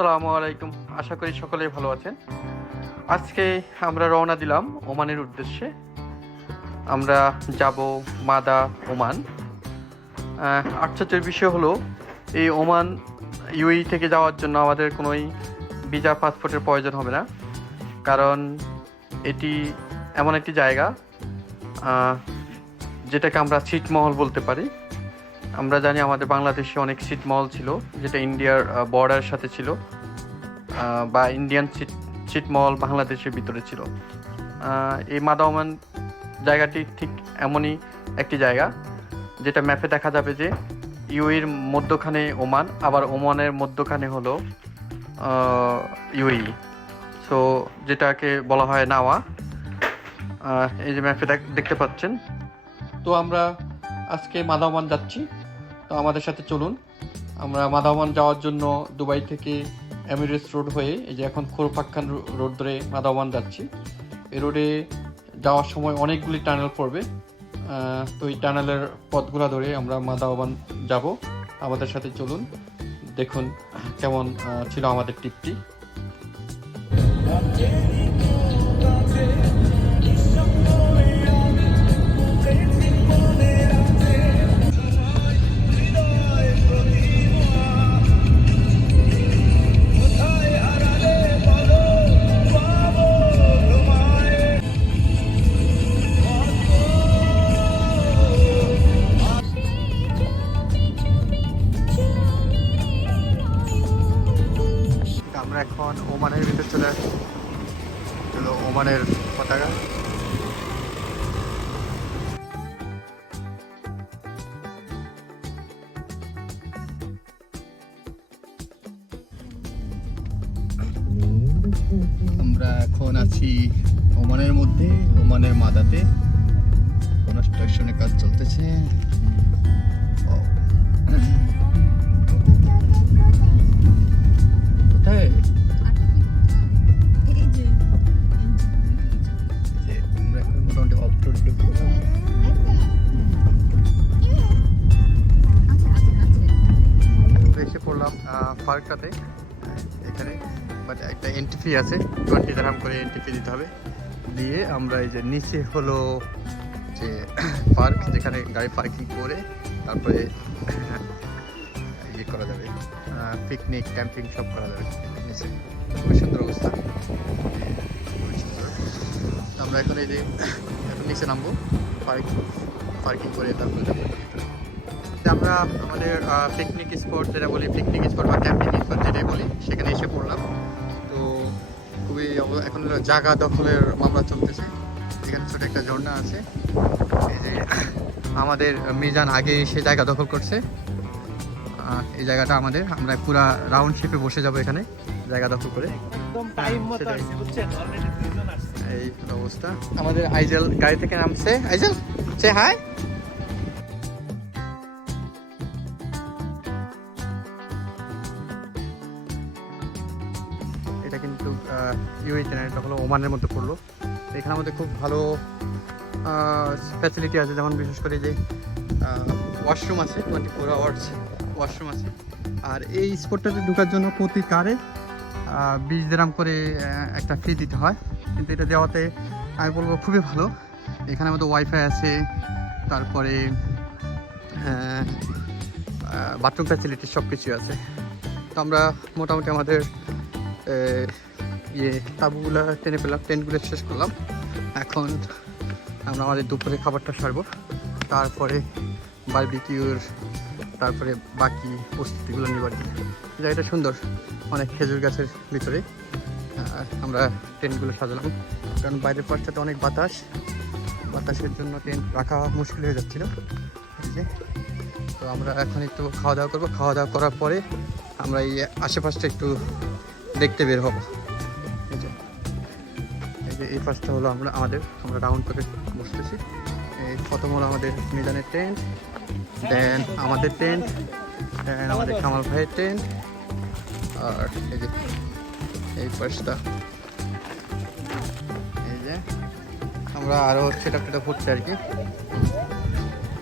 আসসালামু আলাইকুম। আশা করি সকলেই ভালো আছেন। আজকে আমরা রওনা দিলাম ওমানের উদ্দেশ্যে। আমরা যাব মাদা, ওমান। আশ্চর্যের বিষয় হলো এই ওমান ইউএই থেকে যাওয়ার জন্য আমাদের কোনোই ভিসা পাসপোর্টের প্রয়োজন হবে না, কারণ এটি এমন একটি জায়গা যেটাকে আমরা ছিটমহল বলতে পারি। আমরা জানি আমাদের বাংলাদেশে অনেক ছিটমহল ছিল, যেটা ইন্ডিয়ার বর্ডারের সাথে ছিল, বা ইন্ডিয়ান ছিটমহল বাংলাদেশের ভিতরে ছিল। এই মাদা ওমান জায়গাটি ঠিক এমনই একটি জায়গা যেটা ম্যাপে দেখা যাবে যে ইউএর মধ্যখানে ওমান, আবার ওমানের মধ্যখানে হলো ইউএই, সো যেটাকে বলা হয় নাওয়া। এই যে ম্যাপে দেখতে পাচ্ছেন। তো আমরা আজকে মাদা ওমান যাচ্ছি, তো আমাদের সাথে চলুন। আমরা মাদা ওমান যাওয়ার জন্য দুবাই থেকে এমিরেটস রোড হয়ে এই যে এখন খোরপাক্কান রোড ধরে মাদা ওমান যাচ্ছি। এই রোডে যাওয়ার সময় অনেকগুলি টানেল পড়বে, তো এই টানেলের পথগুলো ধরে আমরা মাদা ওমান যাব। আমাদের সাথে চলুন, দেখুন কেমন ছিল আমাদের ট্রিপটি। আমরা এখন ওমানের ভিতরে চলে আসছি। চলো ওমানের পতাকা। আমরা এখন আছি ওমানের মধ্যে, ওমানের মাদাতে। কনস্ট্রাকশনের কাজ চলতেছে। কোথায়? আমরা এখন মোটামুটি অফ রোড এসে পড়লাম পার্কটাতে। এখানে বাট একটা এন্ট্রি ফি আছে, 20 দিরহাম করে এন্ট্রি ফি দিতে হবে। দিয়ে আমরা এই যে নিচে হলো যে পার্ক, যেখানে গাড়ি পার্কিং করে তারপরে ইয়ে করা যাবে, পিকনিক ক্যাম্পিং সব করা যাবে নিচে। খুবই সুন্দর অবস্থা, খুবই সুন্দর। আমরা এখন এই যে এখন নিচে নামবো, পার্কিং করে তারপরে যাবো। আমরা আমাদের পিকনিক স্পট যেটা বলি, পিকনিক স্পট বা ক্যাম্পিং স্পট যেটাই বলি, সেখানে এসে পড়লাম। তো খুবই এখন জায়গা দখলের মামলা চলতেছে। এখানে ছোট একটা ঝর্ণা আছে। এই যে আমাদের মিজান আগে সে জায়গা দখল করছে। এই জায়গাটা আমাদের, আমরা পুরা রাউন্ড শেপে বসে যাব এখানে জায়গা দখল করে। এই অবস্থা। আমাদের আইজেল গাড়ি থেকে নামছে। আইজেল সে হাই। এটা কিন্তু ইউএই না, এটা হলো ওমানের মধ্যে পড়লো। এখানে আমাদের খুব ভালো ফ্যাসিলিটি আছে, যেমন বিশেষ করে যে ওয়াশরুম আছে, 24 আওয়ার্স ওয়াশরুম আছে। আর এই স্পটটাতে ঢোকার জন্য প্রতি কারে 20 দিরহাম করে একটা ফি দিতে হয়, কিন্তু এটা দেওয়াতে আমি বলবো খুবই ভালো। এখানে আমাদের ওয়াইফাই আছে, তারপরে বাথরুম ফ্যাসিলিটি সব কিছুই আছে। তো আমরা মোটামুটি আমাদের তাঁবুগুলো টেনে পেলাম, টেন্টগুলো শেষ করলাম। এখন আমরা আমাদের দুপুরে খাবারটা সারবো, তারপরে বারবিকিউর, তারপরে বাকি প্রস্তুতিগুলো নিবার জন্য। জায়গাটা সুন্দর, অনেক খেজুর গাছের ভিতরে আমরা টেন্টগুলো সাজালাম, কারণ বাইরের পাশটাতে অনেক বাতাসের জন্য টেন্ট রাখা মুশকিল হয়ে যাচ্ছিল। তো আমরা এখন একটু খাওয়া দাওয়া করবো। খাওয়া দাওয়া করার পরে আমরা এই আশেপাশটা একটু দেখতে বের হবো। এই যে এই পাশটা হলো আমরা রাউন্ড করে বসতেছি। এই প্রথম হলো আমাদের মিজানের টেন্ট, দেন আমাদের টেন্ট, দেন আমাদের কামাল ভাইয়ের টেন্ট, আর এই যে এই পাশটা। এই যে আমরা আরও সেটা করছি আর কি।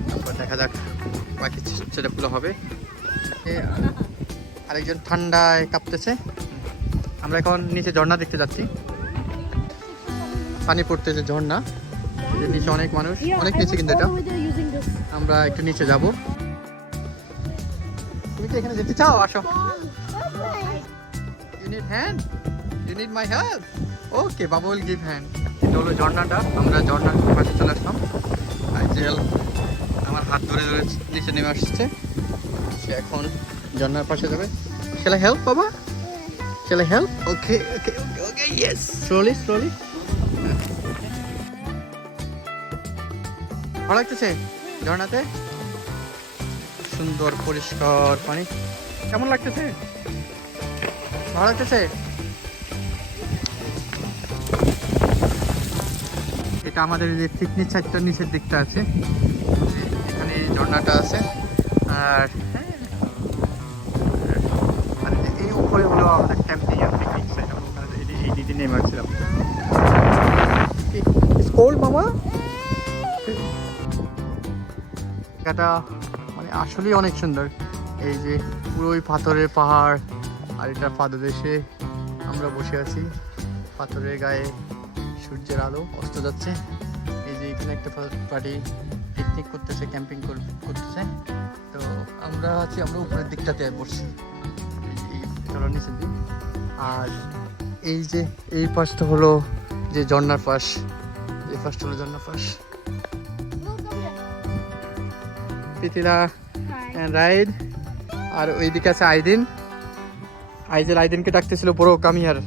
তারপর দেখা যাক বাকি সেটআপগুলো হবে। আরেকজন ঠান্ডায় কাঁপতেছে, আমরা এখন নিচে ঝর্ণা দেখতে যাচ্ছি, পানি পড়তেছে ঝর্ণা, এই যে নিচে অনেক মানুষ, অনেক নিচে কিন্তু এটা। আমরা একটু নিচে যাব। তুমি কি এখানে যেতে চাও? আসো। You need hand? You need my help? Okay, Baba will give hand. এটা হলো ঝর্ণাটা, আমরা ঝর্ণার পাশে চলে আসলাম। আইজেল আমার হাত ধরে ধরে নিচে নেমে আসছে, সে এখন ঝর্ণার পাশে যাবে। Shall I help, Baba? Shall I help? Okay, okay, okay, okay, yes. Slowly, slowly. ভালো লাগতেছে ঝর্ণাতে, সুন্দর পরিষ্কার পানি। কেমন লাগতেছে? ভালো লাগতেছে? এটা আমাদের যে পিকনিক সাইটটার নিচের দিকটা আছে, এখানে এই ঝর্ণাটা আছে। আর এই উপরে হলো আমাদের ক্যাম্পিং আর পিকনিক সাইট। ওখানে এই দিদি নেমে আসছিলাম। It's cold, Mama? জায়গাটা মানে আসলেই অনেক সুন্দর। এই যে পুরোই পাথরের পাহাড়, আর এটা পাদদেশে আমরা বসে আছি, পাথরের গায়ে সূর্যের আলো অস্ত যাচ্ছে। এই যে এখানে একটা পার্টি পিকনিক করতেছে, ক্যাম্পিং করতেছে। তো আমরা উপরের দিকটাতে বসছি, চলো নিচের দিক। আর এই যে এই পাশটা হলো যে ঝর্ণার পাশ, এই পাশটা হলো ঝর্ণার পাশ। পিতিলা রাইড, আর ওইদিকে আছে আইদিন। আইদিনকে ডাকতেছিল বড় কামিয়ার।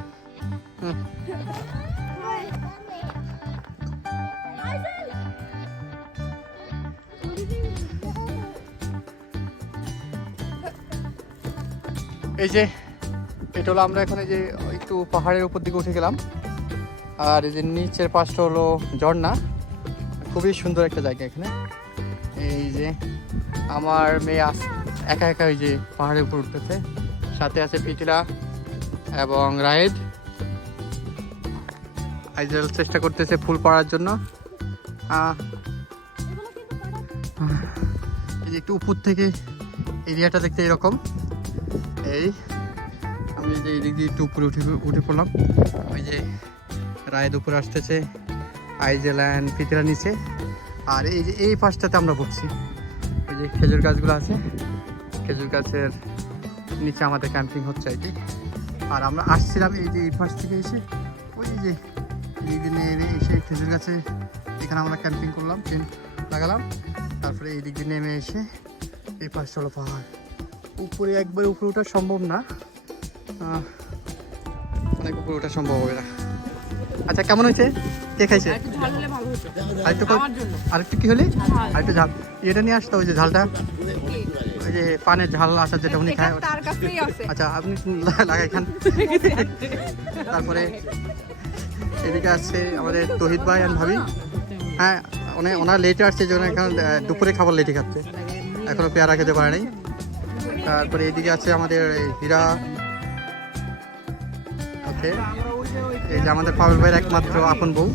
এই যে এটা হলো, আমরা এখন এই যে একটু পাহাড়ের উপর দিকে উঠে গেলাম। আর এই যে নিচের পাশটা হলো ঝর্ণা, খুবই সুন্দর একটা জায়গা এখানে। এই যে আমার মেয়ে একা একা ওই যে পাহাড়ের উপর উঠতেছে, সাথে আছে পিতিলা এবং রাইড। আইজেল চেষ্টা করতেছে ফুল পাড়ার জন্য। এই যে একটু উপর থেকে এরিয়াটা দেখতে এরকম। এই আমি যে এই দিক দিয়ে একটু উপরে উঠে পড়লাম। ওই যে রাইড উপরে আসতেছে, আইজেল অ্যান্ড পিতিলা নিচে। আর এই যে এই পাশটাতে আমরা বসছি, ওই যে খেজুর গাছগুলো আছে, খেজুর গাছের নিচে আমাদের ক্যাম্পিং হচ্ছে আর কি। আর আমরা আসছিলাম এই যে এই পাশ থেকে এসে, ওই যে এই দিনে এসে খেজুর গাছে এখানে আমরা ক্যাম্পিং করলাম, টেন্ট লাগালাম। তারপরে এই দিক দিয়ে নেমে এসে এই পাশটা হলো পাহাড়। উপরে একবার উপরে ওঠা সম্ভব না, অনেক উপরে ওঠা সম্ভব হবে না। আচ্ছা, কেমন হয়েছে? কে খাইছে? আরেকটু কি হলে আরেকটু ঝাল এটা নিয়ে আসতো, ওই যে ঝালটা, ওই যে পানের ঝাল আসার যেটা উনি খায়। আচ্ছা, আপনি লাগাই খান। তারপরে এদিকে আসছে আমাদের তহিদ ভাই আর ভাবি। হ্যাঁ, ওনার লেটে আসছে, যে এখন দুপুরে খাবার লেটে খাচ্ছে, এখনো পেয়ারা খেতে পারে নাই। তারপরে এদিকে আছে আমাদের হীরা। ওকে, এই যে আমাদের পাবেল ভাইয়ের একমাত্র আপন বউ।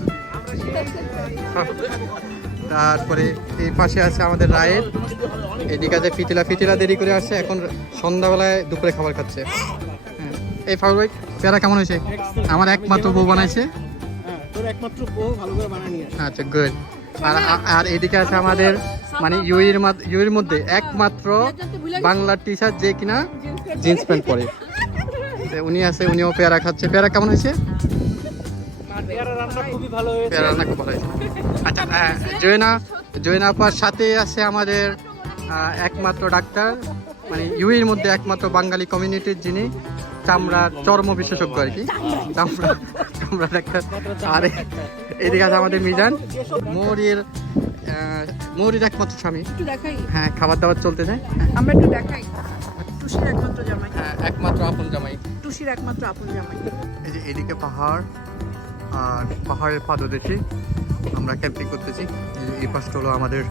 তারপরে এই পাশে আছে আমাদের রায়ের। এদিকে আছে ফিতিলা দেরি করে আসছে, এখন সন্ধ্যাবেলায় দুপুরে খাবার খাচ্ছে। হ্যাঁ, এই পাবেল ভাই পেয়ারা কেমন হয়েছে? আমার একমাত্র বউ বানাইছে। আচ্ছা, গুড। আর এদিকে আছে আমাদের মানে ইউর মধ্যে একমাত্র বাংলা টি শার্ট যে কিনা জিন্স প্যান্ট পরে, উনি আছে, উনিও পেয়ারা খাচ্ছে। পেয়ারা কেমন হয়েছে? পেয়ারা রান্না খুব ভালো হয়েছে। আচ্ছা, জয়না আপার সাথে আছে আমাদের একমাত্র ডাক্তার, মানে ইউএর মধ্যে একমাত্র বাঙালি কমিউনিটির যিনি চামড়া চর্ম বিশেষজ্ঞ আর কি, চামড়া ডাক্তার। আর এদিকে আছে আমাদের মিজান, মৌরির একমাত্র স্বামী। হ্যাঁ, খাবার দাবার চলতে যায়। আমরা একটু দেখাই টুসির একমাত্র জামাই। হ্যাঁ, একমাত্র আপন জামাই, টুসির একমাত্র আপন জামাই। এই যে এদিকে পাহাড়, আর পাহাড়ের পাদদেশে আমরা ক্যাম্পিং করতেছি। এই পাশটা হলো আমাদের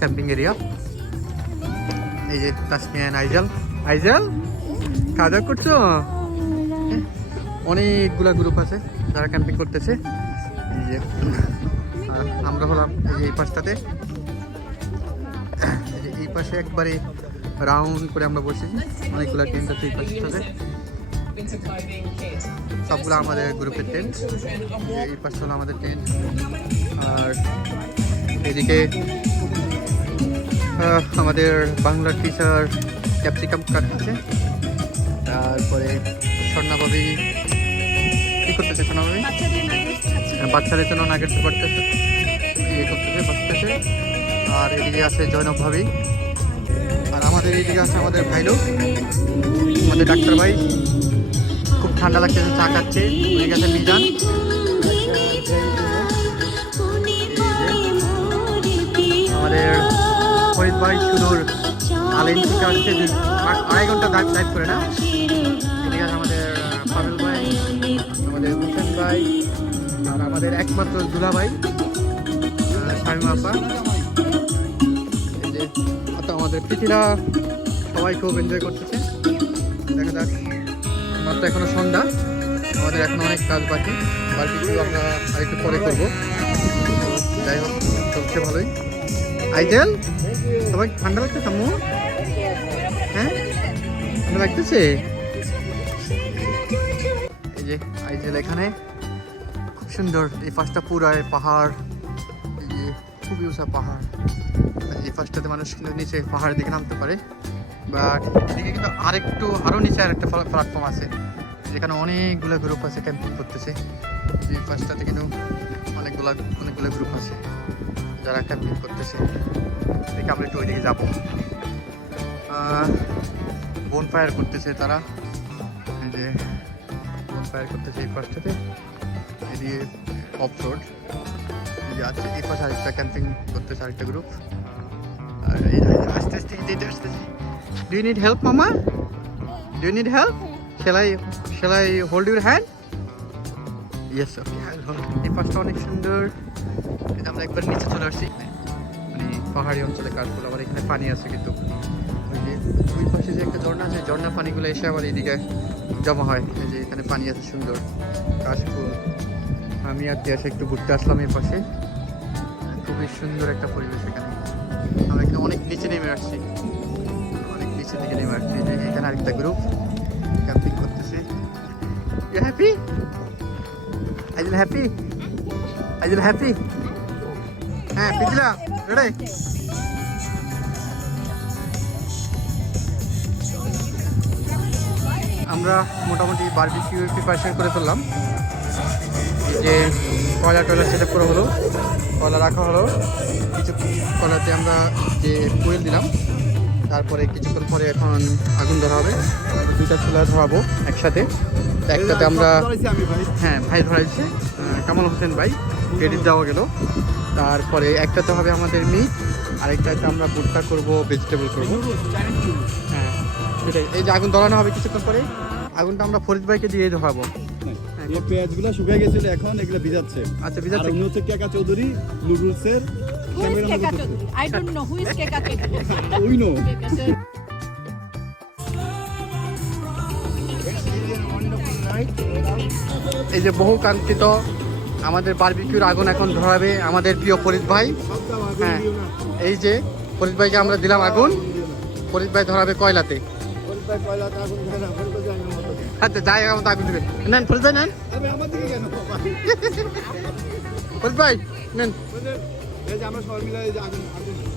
ক্যাম্পিং এরিয়া। এই যে তাসমিয়া আইজাল খাওয়া দাওয়া করছো? অনেকগুলা গ্রুপ আছে যারা ক্যাম্পিং করতেছে। এই যে আমরা হলাম এই পাশটাতে, এই পাশে একবারে রাউন্ড করে আমরা বসেছি, অনেকগুলো টেন্ট আছে এই পাশটাতে। সবগুলো আমাদের গ্রুপের টেন্ট। এই পাশে হলো আমাদের টেন্ট, আর এদিকে আমাদের বাংলা টিচার ক্যাপসিকাম কাটছে। তারপরে স্বর্ণাভাবী কি করতেছে? স্বর্ণাভাবী বাচ্চাদের জন্য নাগেটস করতেছে, ইয়ে করতেছে, বাঁচতেছে। আর এদিকে আছে জয়নব ভাবি, আর আমাদের এইদিকে আছে আমাদের ভাই লোক, আমাদের ডাক্তার ভাই। খুব ঠান্ডা লাগতেছে, চা খাচ্ছে। এদিকে আছে মিজান, আমাদের ফরিদ ভাই সুদূর আলেন থেকে আসছে, 2.5 ঘন্টা ড্রাইভ করে না। এদিকে আছে আমাদের পাবেল ভাই, আমাদের হুসেন ভাই, আর আমাদের একমাত্র দুলা ভাই শামিমা আপা। এই যে আমাদের প্রীতিরা সবাই খুব এনজয় করতেছে। দেখা যাক, মাত্র এখনো সন্ধ্যা, আমাদের এখনো অনেক কাজ বাকি। বারবিকিউ আমরা আরেকটু পরে করবো। যাই হোক, চলছে ভালোই। আইজেল, সবাই ঠান্ডা লাগতেছে আম্মু? হ্যাঁ, ঠান্ডা লাগতেছে। এই যে আইজেল এখানে, খুব সুন্দর। এই পাশটা পুরাই পাহাড়, এই যে খুবই উঁচা পাহাড়। এই পাশটাতে মানুষ কিন্তু নিচে পাহাড়ের দিকে নামতে পারে, বাট এদিকে কিন্তু আরো নিচে আরেকটা প্ল্যাটফর্ম আছে, যেখানে অনেকগুলো গ্রুপ আছে ক্যাম্পিং করতেছে। এই পাশটাতে কিন্তু অনেকগুলো গ্রুপ আছে যারা ক্যাম্পিং করতেছে। দেখে আমরা একটু ওইদিকে যাবো। বোন ফায়ার করতেছে তারা, এই যে বোন ফায়ার করতেছে এই পাশটাতে। এদিকে অফ রোড, এই যে আছে এই পাশে আরেকটা ক্যাম্পিং করতেছে আরেকটা গ্রুপ। আর এই আস্তে আস্তে আসতেছে। Do you need help, Mama? Do you need help? Shall I hold your hand? Yes, okay. এই পাশটা অনেক সুন্দর। আমরা একবার নিচে চলে আসছি, মানে পাহাড়ি অঞ্চলে কাঠগুলো। আবার এখানে পানি আছে, কিন্তু ওই পাশে যে একটা ঝর্ণা আছে, ঝর্ণার পানিগুলো এসে আবার এইদিকে জমা হয়। এই যে এখানে পানি আছে সুন্দর, কাশফুল। আমি আর দেশে একটু ঘুরতে আসলাম এই পাশে। খুবই সুন্দর একটা পরিবেশ এখানে। আমরা এখানে অনেক নিচে নেমে আসছি, নিচে দিকে নেমে আসছি। এখানে আরেকটা গ্রুপ ক্যাম্পিং করতেছে। You happy? Aizel happy? Aizel happy? হ্যাঁ, পিছলা রেডি? আমরা মোটামুটি বারবিকিউ প্রিপারেশন করে ফেললাম। যে কয়লা টয়লা সেট করা হলো, কয়লা রাখা হলো। কিছু কয়লাতে আমরা যে ফুয়েল দিলাম, তারপরে কিছুক্ষণ পরে এখন আগুন ধরা হবে। দুইটা চুলা ধরাবো একসাথে। একটাতে আমরা, হ্যাঁ ভাই ধরাইছে কামাল হোসেন ভাই, ক্রেডিট দেওয়া গেল। তারপরে একটাতে হবে আমাদের মিট, আরেকটাতে আমরা ভুট্টা করবো, ভেজিটেবল করবো। হ্যাঁ সেটাই। এই যে আগুন ধরানো হবে কিছুক্ষণ পরে, আগুনটা আমরা ফরিদ ভাইকে দিয়ে ধরাবো। এই পেঁয়াজগুলো শুকিয়ে গেছিল, এখন এগুলো ভিজাচ্ছে। আচ্ছা, ভিজাচ্ছে। আর উনি হচ্ছে কেকা চৌধুরী, নুডলসের। I don't know who is Keka Chowdhury. We know. এই যে বহু কাঙ্ক্ষিত আমাদের বারবিকিউর আগুন এখন ধরাবে আমাদের প্রিয় ফরিদ ভাই। হ্যাঁ, এই যে ফরিদ ভাইকে আমরা দিলাম আগুন, ফরিদ ভাই ধরাবে কয়লাতে। আচ্ছা, যাই হোক, আগুন দেবেন। নেন ফরিদ ভাই, নেন ফরিদ ভাই, নেন। আমরা সবাই মিলে আগুন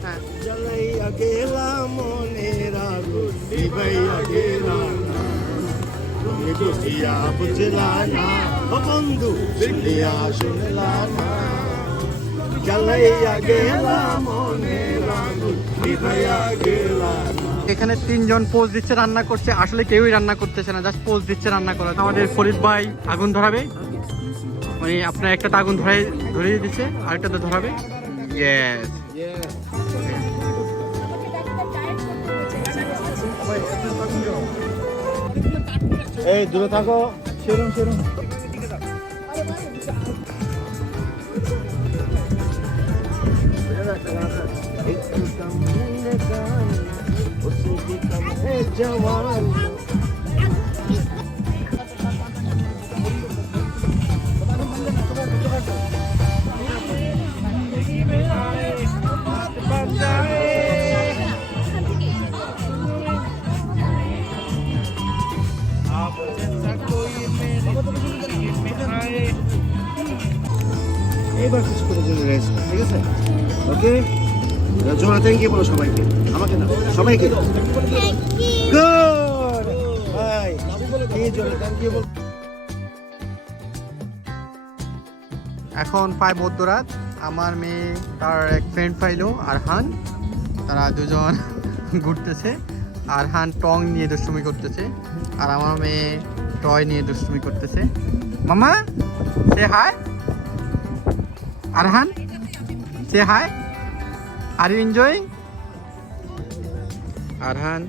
হ্যাঁ, জ্বালাইয়া গেলাম মনের আগুন, নিভাইয়া গেলাম তুমি বুঝিয়া বুঝলা না, ও বন্ধু শুনিয়া শুনলা না। জ্বালাইয়া গেলাম মনের আগুন, নিভাইয়া গেলাম। এখানে 3 জন পোজ দিচ্ছে, রান্না করছে। আসলে কেউই রান্না করতেছে না, জাস্ট পোজ দিচ্ছে রান্না করার। আমাদের ফরিদ ভাই আগুন ধরাবে, মানে আপনার একটা আগুন ধরিয়ে দিচ্ছে, আরেকটাতে ধরাবে। ইয়েস, এই দূরে থাকো, সেরম সেরম। जवान आप এবার কিছু করে জন্য রেস্ট, ঠিক আছে? ওকে, জোড়া থ্যাংক ইউ বলো সবাইকে, আমাকে না সবাইকে। গুড বাই, এই জোড়া থ্যাংক ইউ বল। এখন প্রায় মধ্যরাত, আমার মেয়ে তার এক ফ্রেন্ড পাইলো আরহান, তারা দুজন ঘুরতেছে। আরহান টং নিয়ে দুষ্টুমি করতেছে আর আমার মেয়ে টয় নিয়ে দুষ্টুমি করতেছে। মামা say hi, Arhan say hi, আর you enjoying? Arhan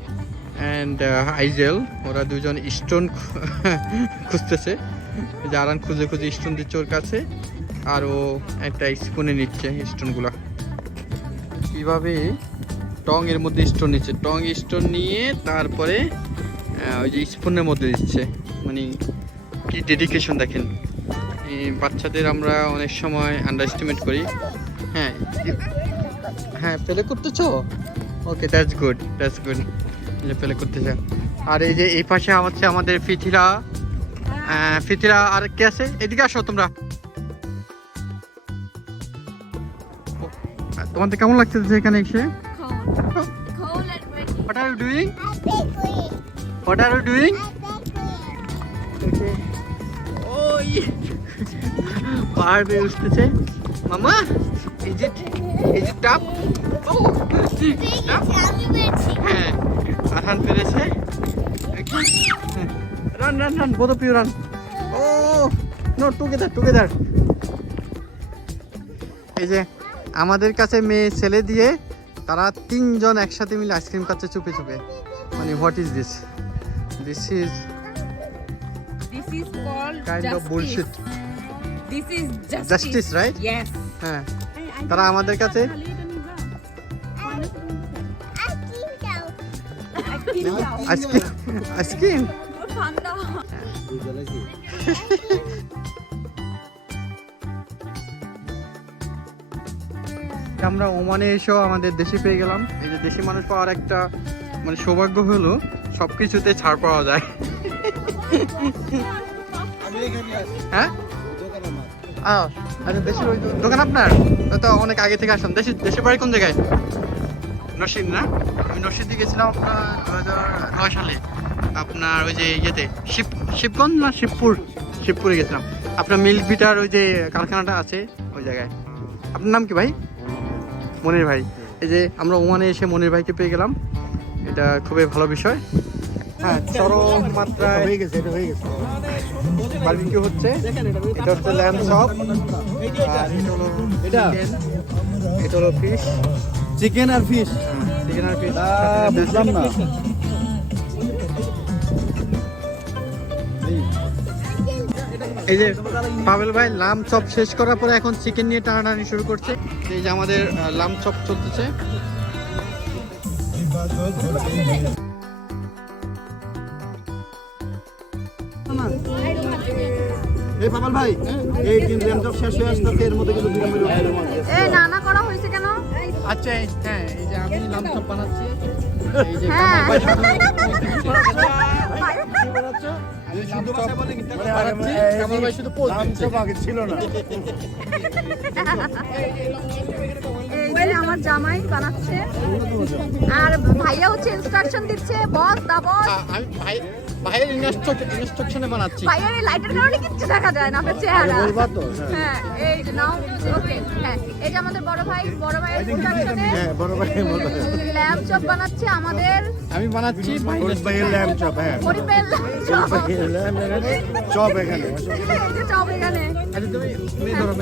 and Aizel ওরা দুজন স্টোন খুঁজতেছে, যে আরহান খুঁজে খুঁজে স্টোন দিচ্ছে ওর কাছে, আর ও একটা স্পুনে নিচ্ছে স্টোনগুলো। কীভাবে টং এর মধ্যে স্টোন নিচ্ছে, টং স্টোন নিয়ে তারপরে ওই যে স্পুনের মধ্যে দিচ্ছে। মানে কি ডেডিকেশন দেখেন, এই বাচ্চাদের আমরা অনেক সময় আন্ডার এস্টিমেট করি। হ্যাঁ হ্যাঁ, প্লে করতেছো? Okay, that's good, that's good, play করতেছে। আর এই যে এই পাশে হচ্ছে আমাদের ফিথিরা, ফিথিরা আর কে আছে? এদিকে আসো তোমরা। তোমাদের কেমন লাগতেছে এখানে এসে? Cold and ready. What are you doing? What are you doing? Oh, পাহাড় বেয়ে উঠতেছে। মামা, is it tough? Oh, tough? হ্যাঁ, আরহান পেরেছে। Run, run, run, both of you run. Oh, no, together. এই যে আমাদের কাছে মেয়ে ছেলে দিয়ে তারা তিনজন একসাথে মিলে আইসক্রিম খাচ্ছে চুপে চুপে। মানে what is this? This is called kind of justice. Bullshit. This is justice. Justice, right? Yes. হ্যাঁ, তারা আমাদের কাছে আইসক্রিম আমরা ওমানে এসেও আমাদের দেশে পেয়ে গেলাম। এই যে দেশি মানুষ পাওয়ার একটা মানে সৌভাগ্য হলো, সবকিছুতে ছাড় পাওয়া যায়। হ্যাঁ, আচ্ছা, দেশের ওই দোকান আপনার তো অনেক আগে থেকে আসলাম। দেশের বাড়ি কোন জায়গায়? নরসিংদী না? আমি নরসিংদী গেছিলাম আপনার 2009 সালে, আপনার ওই যে ইয়েতে শিবগঞ্জ না শিবপুরে গেছিলাম। আপনার মিল্ক বিটার ওই যে কারখানাটা আছে ওই জায়গায়। আপনার নাম কি ভাই? মনির ভাই। এই যে আমরা ওমানে এসে মনির ভাইকে পেয়ে গেলাম, এটা খুবই ভালো বিষয়। হ্যাঁ, চরম মাত্রায় হয়ে গেছে, এটা হয়ে গেছে। বারবিকিউ হচ্ছে। এটা হচ্ছে ল্যাম্ব চপ, আর এটা হলো ফিশ, চিকেন আর ফিশ। চিকেন আর ফিশ। বুঝলাম না। এই যে পাবেল ভাই লাম চপ শেষ করার পরে এখন চিকেন নিয়ে টানাটানি শুরু করছে। এই যে আমাদের লাম চপ চলতেছে। এই পাপাল ভাই, এই তিন ল্যাম্প শেষ হয়ে আসলো, এর মধ্যে কিন্তু এই নানা করা হয়েছে কেন? আচ্ছা, হ্যাঁ, এই যে আমি লাম চপ বানাচ্ছি। এই যে হ্যাঁ। কামাল ভাই কামাল ভাই শুধু পোজ দিচ্ছে। ছিল না। এই যে আমার জামাই বানাচ্ছে আর ভাইয়া হচ্ছে ইনস্ট্রাকশন দিচ্ছে, বস দা বস। আমি ভাইয়ের ইনস্ট্রাকশনে বানাচ্ছি। ভাইয়ার এই লাইটের কারণে কিচ্ছু দেখা যায় না আপনার চেহারা। বলবা তো? হ্যাঁ, এই যে নাও। ওকে, হ্যাঁ, এই যে আমাদের বড় ভাইয়ের ইনস্ট্রাকশনে হ্যাঁ, বড় ভাই বলবা। ল্যাম্প চপ বানাচ্ছে আমাদের। আমি বানাচ্ছি ফরিদ ভাইয়ের ল্যাম্প চপ। হ্যাঁ, পরিপেল চপ। ভাইয়ের ল্যাম্প চপ এখানে। এই যে চপ এখানে। আচ্ছা, তুমি ধরো।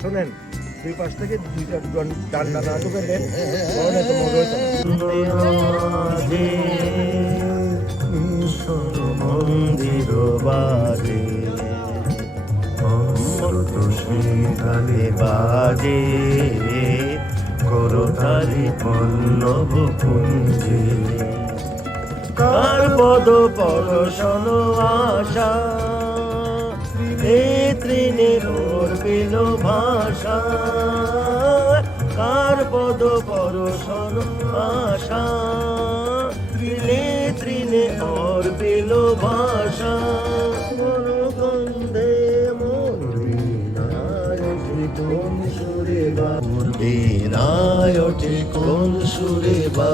শোনেন, দুই পাশ থেকে দুইটা ডান্ডা না ঢুকে দেন, তো মনে হয়েছে মন্দির বাজে বাজে করতালি পল্লব পুঞ্জে কার পদ পরশন আশা এ ত্রিনে তোর পেল ভাষা কার পদ পরশন আশা ত্রিনে ত্রিনে তোর পেল ভাষা গন্ধে মোর কোন সুরে বা বিনায় ওঠে কোন সুরে বা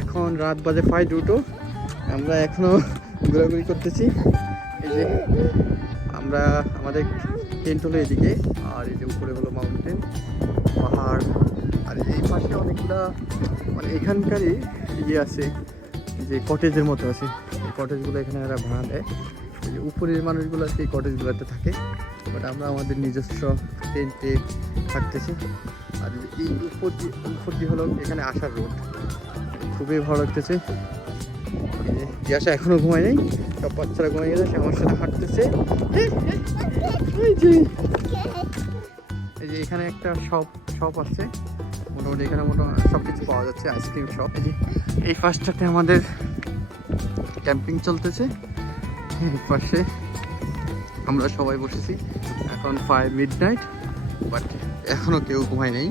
এখন রাত বাজে 5:02, আমরা এখনো ঘোরাঘুরি করতেছি। এই যে আমরা আমাদের টেন্ট হলো এদিকে, আর এই যে উপরে হলো মাউন্টেন পাহাড়, আর এই পাশে অনেকগুলা মানে এখানকারই ইয়ে আছে যে কটেজের মতো আছে। এই কটেজগুলো এখানে এরা ভাড়া দেয়। এই যে উপরের মানুষগুলো সেই কটেজগুলোতে থাকে, বাট আমরা আমাদের নিজস্ব টেন্টে থাকতেছি। আর এই উপর দিয়ে হলো এখানে আসার রোড, খুবই ভালো লাগতেছে। জিয়াসা এখনো ঘুমায় নেই, সব বাচ্চারা ঘুমাই গেছে, সে আমার সাথে হাঁটতেছে। এই যে এখানে একটা শপ আছে, মোটামুটি এখানে মোটামুটি সব কিছু পাওয়া যাচ্ছে, আইসক্রিম শপ। এই পাশটাতে আমাদের ক্যাম্পিং চলতেছে, এই পাশে আমরা সবাই বসেছি। এখন 5 মিডনাইট, বাট এখনও কেউ ঘুমায় নেই,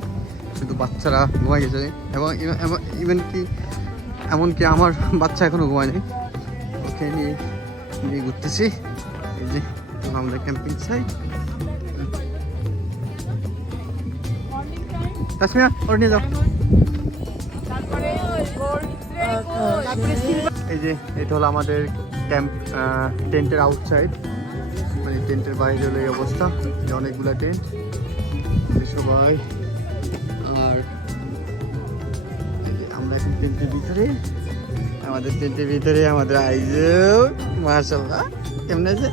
শুধু বাচ্চারা ঘুমাই গেছে। এবং এমনকি আমার বাচ্চা এখনও ঘুমায় নেই, ওকে নিয়ে ঘুরতেছি। এই যে আমাদের ক্যাম্পিং সাইট। তাসমিয়া ওর নিয়ে যাও। এই যে এটা হলো আমাদের ক্যাম্প টেন্টের আউটসাইড, মানে টেন্টের বাইরে হলো এই অবস্থা, অনেকগুলো টেন্ট সবাই। আর আমরা এখন টেন্টের ভিতরে, আমাদের টেন্টের ভিতরে আমাদের আইজল, মাশাআল্লাহ কেমন আছে?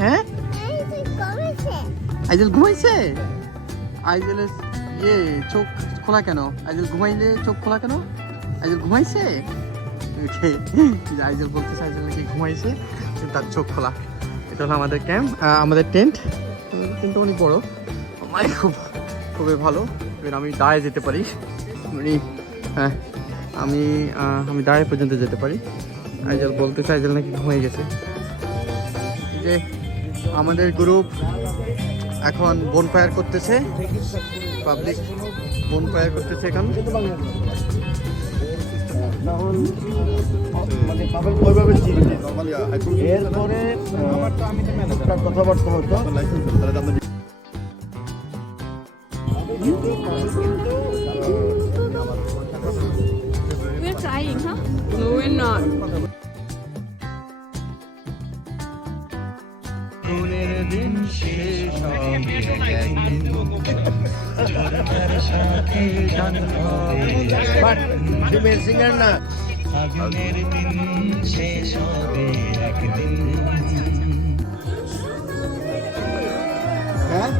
হ্যাঁ আইজল ঘুমাইছে? আইজলের ইয়ে চোখ খোলা কেন? আইজল ঘুমাইলে চোখ খোলা কেন? আইজল ঘুমাইছে? আইজল বলতেছে আইজল নাকি ঘুমাইছে, তার চোখ খোলা। এটা হলো আমাদের ক্যাম্প, আমাদের টেন্ট। কিন্তু অনেক বড়, মানে খুবই ভালো। এবার আমি দাঁড়ায় যেতে পারি, মানে হ্যাঁ আমি দাঁড়ায় পর্যন্ত যেতে পারি। আইজল বলতেছে আইজল নাকি ঘুমিয়ে গেছে। যে আমাদের গ্রুপ এখন বনফায়ার করতেছে, পাবলিক বনফায়ার করতেছে এখন। এরপরে কথাবার্তা হতো। We're trying, huh? No, we're not. দিন শেষ হবে সিঙ্গার না, আগুনের দিন শেষ হবে একদিন। হ্যাঁ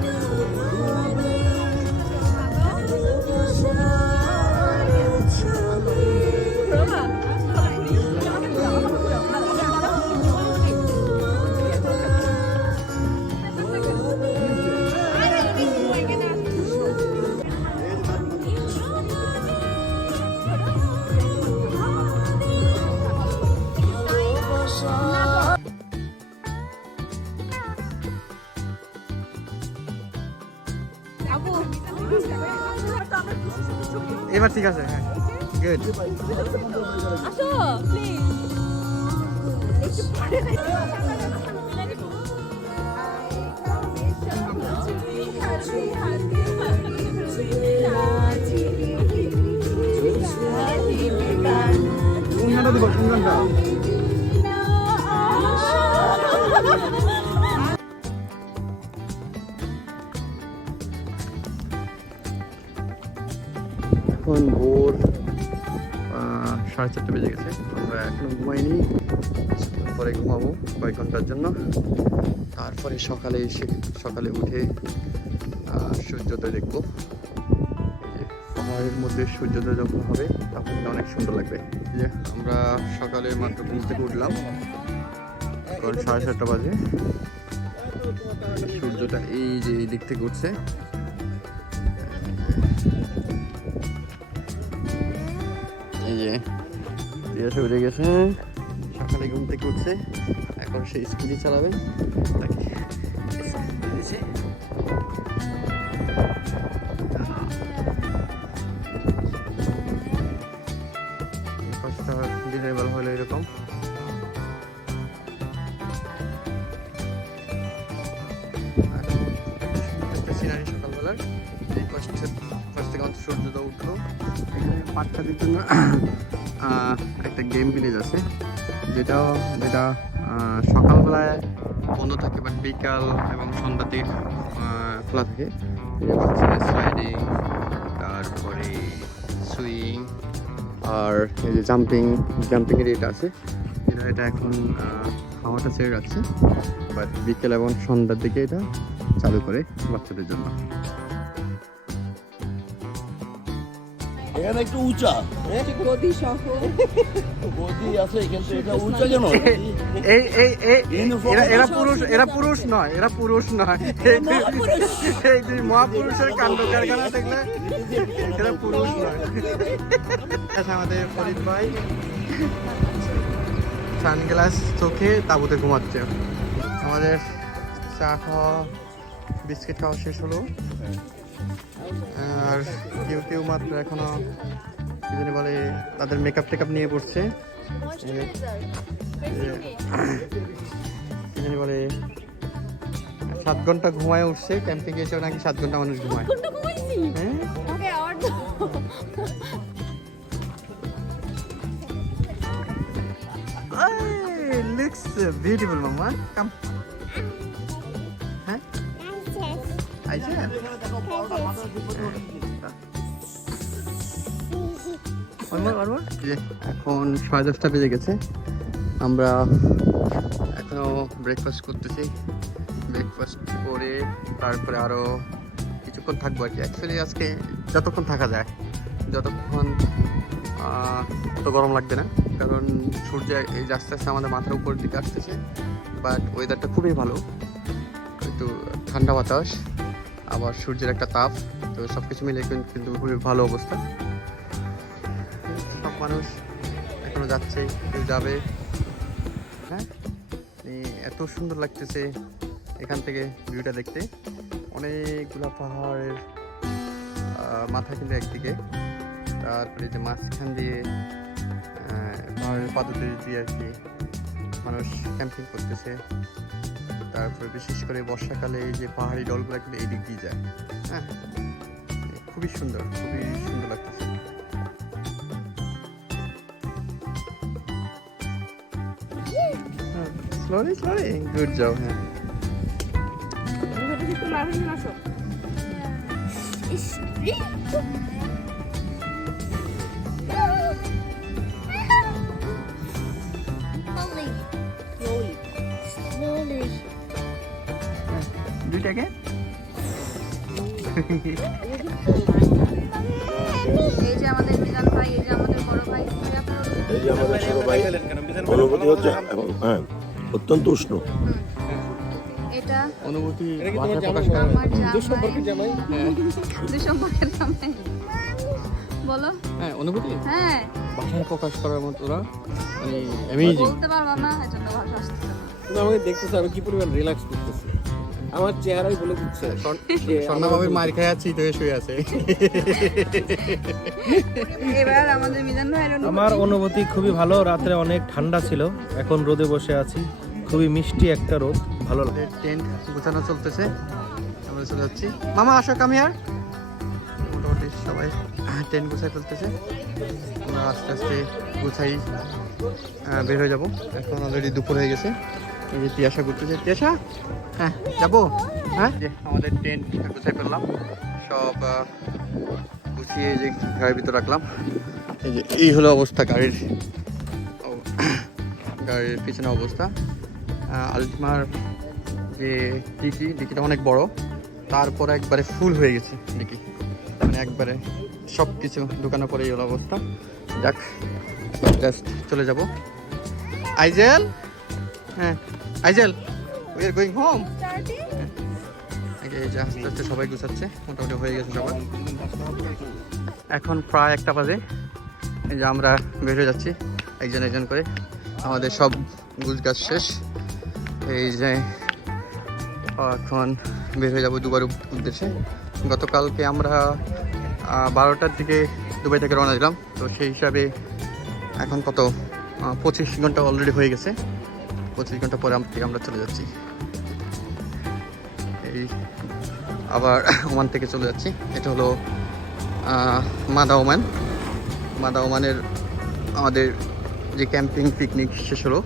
আপু এবার ঠিক আছে, হ্যাঁ গুড। আসো প্লিজ একটু পরে কোন গানটা দিব, কোন গানটা? এখন ভোর 4:30 বেজে গেছে। আমরা এখনো ঘুমাইনি, পরে ঘুমাবো কয়েক ঘন্টার জন্য। তারপরে সকালে উঠে সূর্যোদয় দেখবো। পাহাড়ের মধ্যে সূর্যোদয় যখন হবে তখন অনেক সুন্দর লাগবে। যে আমরা সকালে মাত্র ঘুম থেকে উঠলাম, এখন 7:30 বাজে। সূর্যটা এই যে এই দিক থেকে উঠছে। এই যে রিয়াসা উঠে গেছে, সকালে ঘুম থেকে উঠছে, এখন সে স্কুটি চালাবে। তাকে দিয়েছে। পাঁচটা দিনের বেলা হলো এরকম। একটা সিনারি সকালবেলার এই পাশ থেকে আমাদের সূর্যোদয় উঠলো। এখানে বাচ্চাদের জন্য একটা গেম ভিলেজ আছে, যেটা সকালবেলায় বন্ধ থাকে, বাট বিকাল এবং সন্ধ্যাতে খোলা থাকে। বাচ্চাদের স্লাইডিং, তারপরে সুইং, আর এই যে জাম্পিংয়ের এটা আছে। এটা এখন হাওয়াটা ছেড়ে যাচ্ছে, বাট বিকেল এবং সন্ধ্যার দিকে এটা চালু করে বাচ্চাদের জন্য। এখানে একটু উঁচা গদি সহ গদি আছে, এখান থেকে এটা উঁচা কেন? এরা পুরুষ নয়, এই দুই মহাপুরুষের কাণ্ড কারখানা দেখলে এরা পুরুষ নয়। আচ্ছা, আমাদের ফরিদ ভাই সানগ্লাস চোখে তাঁবুতে ঘুমাচ্ছে। আমাদের চা খাওয়া, বিস্কিট খাওয়া শেষ হলো, আর কেউ মাত্র এখনো কি জানি বলে তাদের মেকআপ টেকআপ নিয়ে পড়ছে। কি জানি বলে 7 ঘন্টা ঘুমায় উঠছে। ক্যাম্পিং এসে নাকি 7 ঘন্টা মানুষ ঘুমায়। হ্যাঁ, looks beautiful, mama. Come. হ্যাঁ, আইছে। এখন 10:30 বেজে গেছে। আমরা এখনো ব্রেকফাস্ট করতেছি। ব্রেকফাস্ট করে তারপরে আরো কিছুক্ষণ থাকবো আর কি। অ্যাকচুয়ালি আজকে যতক্ষণ থাকা যায়, যতক্ষণ অত গরম লাগবে না, কারণ সূর্য এই যে আস্তে আস্তে আমাদের মাথার উপর দিকে আসতেছে। বাট ওয়েদারটা খুবই ভালো, একটু ঠান্ডা বাতাস, আবার সূর্যের একটা তাপ, তো সব কিছু মিলে কিন্তু খুবই ভালো অবস্থা। সব মানুষ এখনো যাচ্ছে, কেউ যাবে। হ্যাঁ, এত সুন্দর লাগতেছে এখান থেকে ভিউটা দেখতে। অনেকগুলো পাহাড়ের মাথা কিন্তু একদিকে, তারপরে যে মাঝখান দিয়ে পাহাড়ের পাদদেশ দিয়ে আর কি মানুষ ক্যাম্পিং করতেছে। তারপরে বিশেষ করে বর্ষাকালে এই যে পাহাড়ি ডলগুলো কিন্তু এই দিক দিয়ে যায়। হ্যাঁ, খুবই সুন্দর লাগতেছে। Slowly good job. হ্যাঁ, দুইটাকে এই যে আমাদের মিলন ভাই, এই যে আমাদের বড় ভাই, এই যে আমাদের ছোট ভাই, অনুভূতি হচ্ছে এবং হ্যাঁ অত্যন্ত উষ্ণ। এটা অনুভূতি ভাষায় প্রকাশ করা আমার জামাই, দুঃসম্পর্কের জামাই। বলো। হ্যাঁ, অনুভূতি হ্যাঁ, ভাষায় প্রকাশ করার মতো ওরা মানে অ্যামেজিং। বলতে পারবো না, এজন্য ভাষা আসছে না। আমাকে দেখতেছে আমি কি পরিমাণ রিল্যাক্স করতেছি। আমার চেহারাই বলে দিচ্ছে স্বর্ণা বাবির মার খেয়ে আছি তো শুয়ে আছে। এবার আমাদের মিজান ভাইয়ের আমার অনুভূতি খুবই ভালো। রাত্রে অনেক ঠান্ডা ছিল, এখন রোদে বসে আছি। খুবই মিষ্টি একটা রোদ, ভালো লাগে। টেন্ট গোছানো চলতেছে, আমরা চলে যাচ্ছি। মামা আসো, কাম হিয়ার। মোটামুটি সবাই টেন্ট গুছাই ফেলতেছে, আমরা আস্তে আস্তে গুছাই বের হয়ে যাবো। এখন অলরেডি দুপুর হয়ে গেছে। এই যে তিয়াশা ঘুরতেছে। তিয়াশা, হ্যাঁ যাবো। হ্যাঁ, যে আমাদের টেন্ট গুছাই ফেললাম, সব গুছিয়ে যে গাড়ির ভিতর রাখলাম। এই যে এই হলো অবস্থা গাড়ির পিছনে অবস্থা। আলটিমার যে ডিকিটা অনেক বড়, তারপর একবারে ফুল হয়ে গেছে ডিকি, মানে একবারে সব কিছু ঢুকানোর পরে এই হলো অবস্থা। যাক, জাস্ট চলে যাব। আইজেল, হ্যাঁ আইজেল, উই আর গোয়িং হোম। এই যে আস্তে আস্তে সবাই গুছাচ্ছে, মোটামুটি হয়ে গেছে সবাই। এখন প্রায় 1টা বাজে। এই যে আমরা বের হয়ে যাচ্ছি একজন একজন করে, আমাদের সব গুছগাছ শেষ। এই যে এখন বের হয়ে যাবো দুবার উদ্দেশ্যে। গতকালকে আমরা 12টার দিকে দুবাই থেকে রওনা দিলাম, তো সেই হিসাবে এখন কত 25 ঘন্টা অলরেডি হয়ে গেছে। 25 ঘন্টা পরে আমরা চলে যাচ্ছি। এই আবার ওমান থেকে চলে যাচ্ছি। এটা হলো মাদা ওমানের আমাদের যে ক্যাম্পিং পিকনিক শেষ হলো।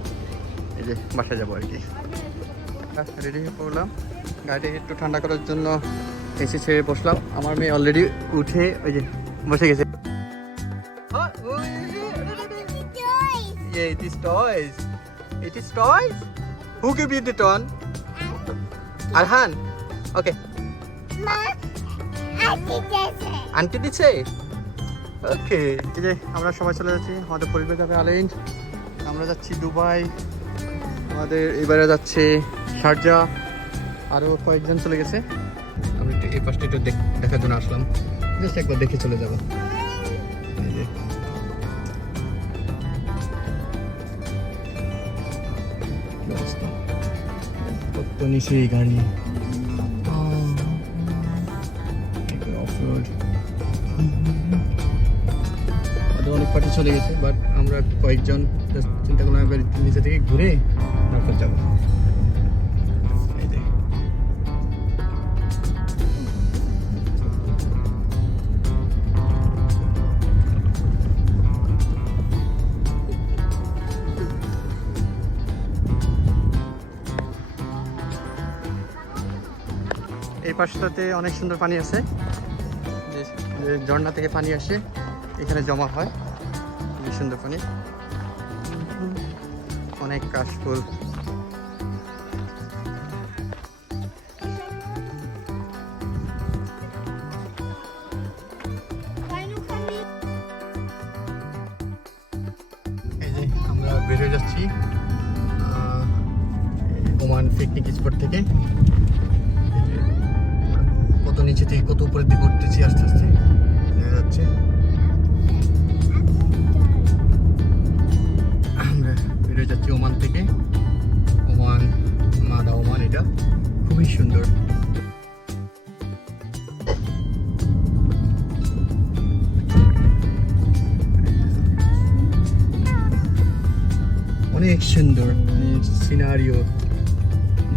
এই যে বাসায় যাবো আর কি। রেডি হয়ে পড়লাম, গাড়িটা একটু ঠান্ডা করার জন্য এসি ছেড়ে বসলাম। আমার মেয়ে অলরেডি উঠে ওই যে বসে গেছে। Yeah, it is toys. It is toys. Who gave you the toy? Arhan. Okay. Aunty দিচ্ছে। ওকে, এই যে আমরা সবাই চলে যাচ্ছি। আমাদের পরিবার যাবে আলেইন, আমরা যাচ্ছি দুবাই, আমাদের এবারে যাচ্ছে শারজা, আরও কয়েকজন চলে গেছে। আমি একটু এই পাশটা একটু দেখার জন্য আসলাম, জাস্ট একবার দেখে চলে যাব। কত নিচে এই গাড়ি, অফরোড। অনেক পার্টি চলে গেছে, বাট আমরা কয়েকজন চিন্তা করলাম একবার নিচে থেকে ঘুরে তারপর যাবো। এই পাশটাতে অনেক সুন্দর পানি আছে, যে ঝর্ণা থেকে পানি আসে এখানে জমা হয়। খুবই সুন্দর পানি, অনেক কাশফুল। এই যে আমরা বেরিয়ে যাচ্ছি ওমান পিকনিক স্পট থেকে। কত নিচে থেকে কত উপরের দিকে উঠতেছি আস্তে আস্তে, দেখা যাচ্ছে। আমরা বেরিয়ে যাচ্ছি ওমান থেকে, ওমান মাদা ওমান। এটা খুবই সুন্দর। অনেক সুন্দর সিনারিও,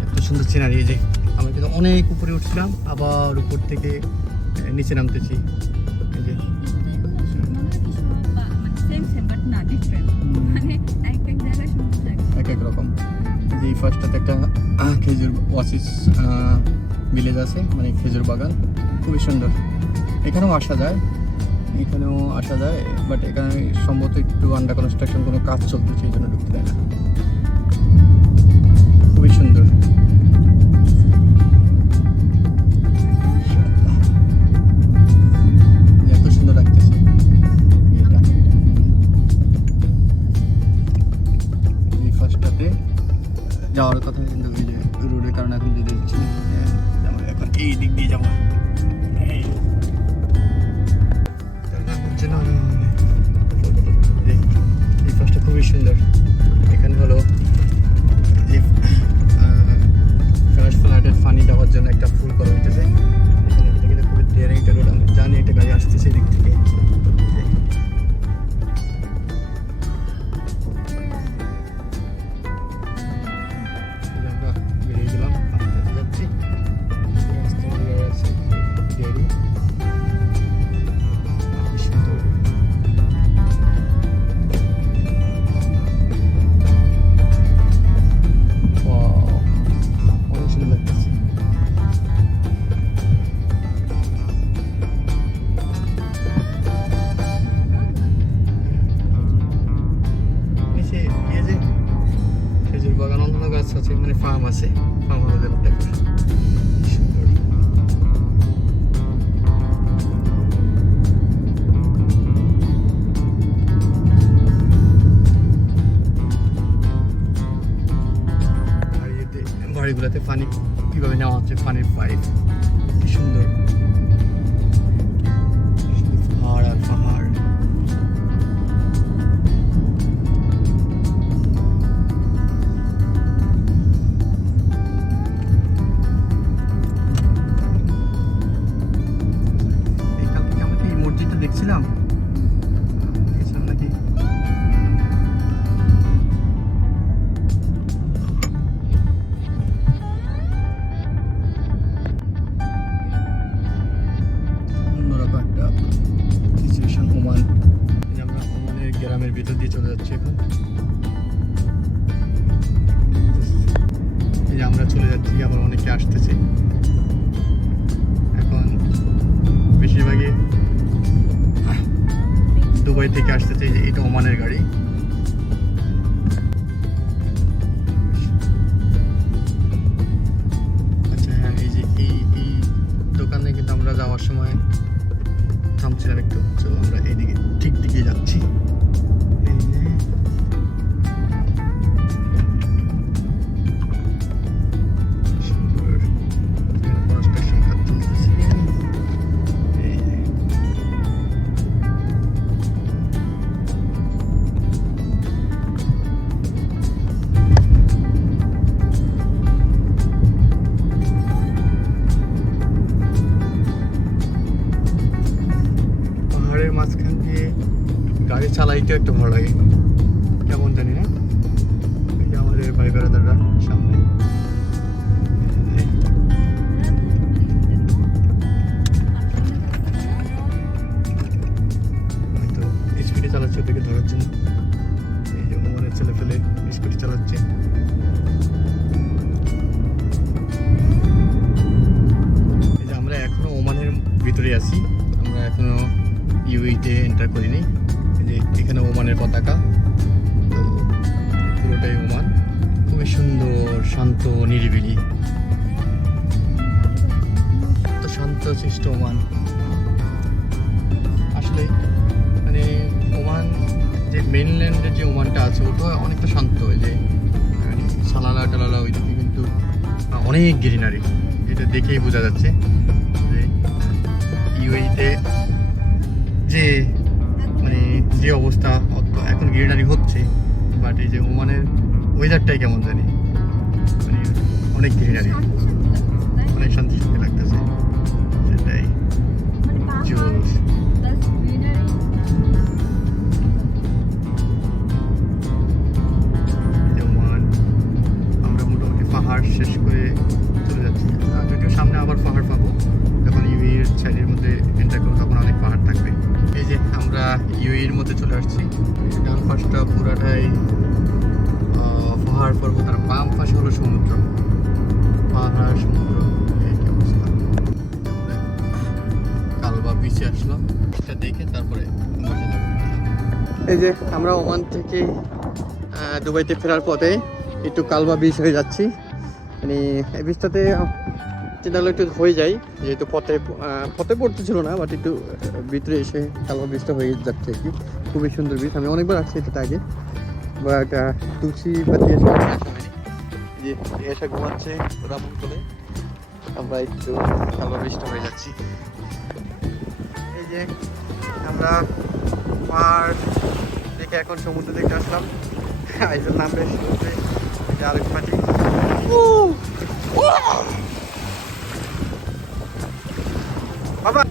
এত সুন্দর সিনারি। যে আমরা কিন্তু অনেক উপরে উঠছিলাম, আবার উপর থেকে নিচে নামতেছি। এই যে এক এক রকম। যে ফার্স্টটাতে একটা খেজুর ওয়াসিস ভিলেজ আছে, মানে খেজুর বাগান, খুবই সুন্দর। এখানেও আসা যায়, বাট এখানে সম্ভবত একটু আন্ডার কনস্ট্রাকশন, কোনো কাজ চলতেছে, এই জন্য ঢুকতে দেয় না। খুবই সুন্দর। এত সুন্দর লাগতেছে। এই ফার্স্টটাতে যাওয়ার কথা, কিন্তু এই যে রোডের কারণে এখন দিয়ে দিচ্ছি। এখন এই দিক দিয়ে যাবো। এই ফার্স্টটা খুবই সুন্দর। এখানে হলো যে ফ্ল্যাটের পানি দেওয়া ভাইব, কি সুন্দর, শুধু পাহাড় আর পাহাড়। এই কালকে আমরা কি মসজিদটা দেখছিলাম নাকি? অন্যরকম একটা সিচুয়েশন ওমান। এই যে আমরা ওমানের গ্রামের ভিতর দিয়ে চলে যাচ্ছি এখন। এই যে আমরা চলে যাচ্ছি, আবার অনেকে আসতেছে এখন। বেশিরভাগই দুবাই থেকে আসতেছে। এই যে এটা ওমানের গাড়ি। আচ্ছা হ্যাঁ, এই যে এই দোকানে কিন্তু আমরা যাওয়ার সময় থামছিলাম একটু। চলো আমরা এইদিকে ঠিক দিকে যাচ্ছি। এই যে সুন্দর কনস্ট্রাকশন কাজ চলতেছে। এই যে পাহাড়ের মাঝখান দিয়ে গাড়ি চালাইতে একটু ভালো লাগে, কেমন জানি না। এই যে আমাদের ভাই বেড়াদাররা সামনে। হয়তো স্কুটি চালাচ্ছে, ওদেরকে ধরার জন্য। এই যে ওমানের ছেলে ফেলে স্কুটি চালাচ্ছে। এই যে আমরা এখনো ওমানের ভিতরে আছি, আমরা এখনো ইউইতে এন্টার করিনি। এই যে এখানে ওমানের পতাকা, তো পুরোটাই ওমান। খুবই সুন্দর, শান্ত, নিরিবিলি, তো শান্ত শিষ্ট ওমান। আসলে মানে ওমান যে মেনল্যান্ডের যে ওমানটা আছে ওটা অনেকটা শান্ত। ওই যে সালালা টালালা ওইদিকে কিন্তু অনেক গ্রিনারি, এটা দেখেই বোঝা যাচ্ছে যে ইউএইতে যে মানে যে অবস্থা, এখন গ্রিনারি হচ্ছে, বাট এই যে ওমানের ওয়েদারটাই কেমন জানি, মানে অনেক গ্রিনারি, অনেক শান্তি শান্তি লাগতেছে। সেটাই জোস। ওমান আমরা মোটামুটি পাহাড় শেষ করে চলে যাচ্ছি। যদিও সামনে আবার পাহাড় পাবো, যখন ইউএর সাইডের মধ্যে এন্টার করবো তখন অনেক পাহাড় থাকবে। এই যে আমরা ইউএর মধ্যে চলে আসছি। ডান পাশটা পুরাটাই পাহাড় পর্বত, আর বাম পাশে হলো সমুদ্র, পাহাড় সমুদ্র। এই কি অবস্থা। আমরা কালবা বিচে আসলাম, এটা দেখে তারপরে বসে যাব। এই যে আমরা ওমান থেকে দুবাইতে ফেরার পথে একটু কালবা বিচ হয়ে যাচ্ছি। মানে এই বিচটাতে চিন্তা একটু হয়ে যায়, যেহেতু পথে পড়তে ছিল না, বাট একটু ভিতরে এসে কালবা বিচটা হয়ে যাচ্ছে আর কি। খুবই সুন্দর বিচ, আমি অনেকবার আসছি এটা আগে, বাট তুলসী পাতি এসে যে এসে ঘুমাচ্ছে রামুন করে, আমরা একটু কালবা বিচটা হয়ে যাচ্ছি। এই যে আমরা পাহাড় দেখে এখন সমুদ্র দেখতে আসলাম। আইজেল নামবে সমুদ্রে, আরেক পাটি। বাবা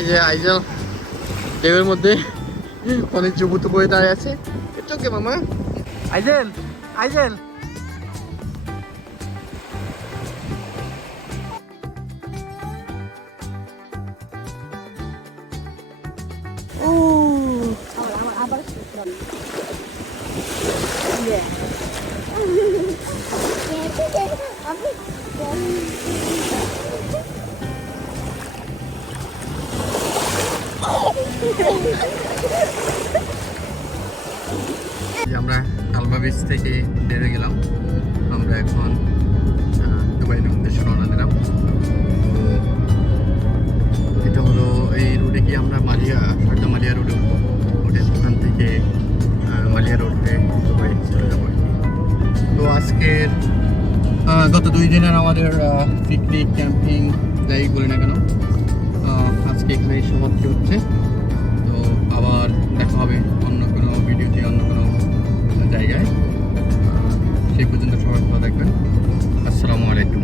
এই যে আইজেল ঢেউয়ের মধ্যে অনেক যুবতু বয়ে দাঁড়িয়ে আছে। এটা ওকে মামা। আইজেল আইজেল আমরা কালবা বিচ থেকে বেরিয়ে গেলাম। আমরা এখন দুবাইয়ের উদ্দেশ্যে রওনা দিলাম। এটা হলো এই রোডে গিয়ে আমরা সারদা মালিয়া রোডে উঠবো, ওঠে ওখান থেকে মালিয়া রোডে দুবাই চলে যাবো আর কি। তো আজকের গত 2 দিনের আমাদের পিকনিক ক্যাম্পিং যাই বলি না কেন আজকে এখানেই সমাপ্তি হচ্ছে। তো আবার দেখা হবে অন্য কোনো ভিডিওতে, অন্য কোনো জায়গায়। সেই পর্যন্ত সবাই ভালো থাকবেন। আসসালামু আলাইকুম।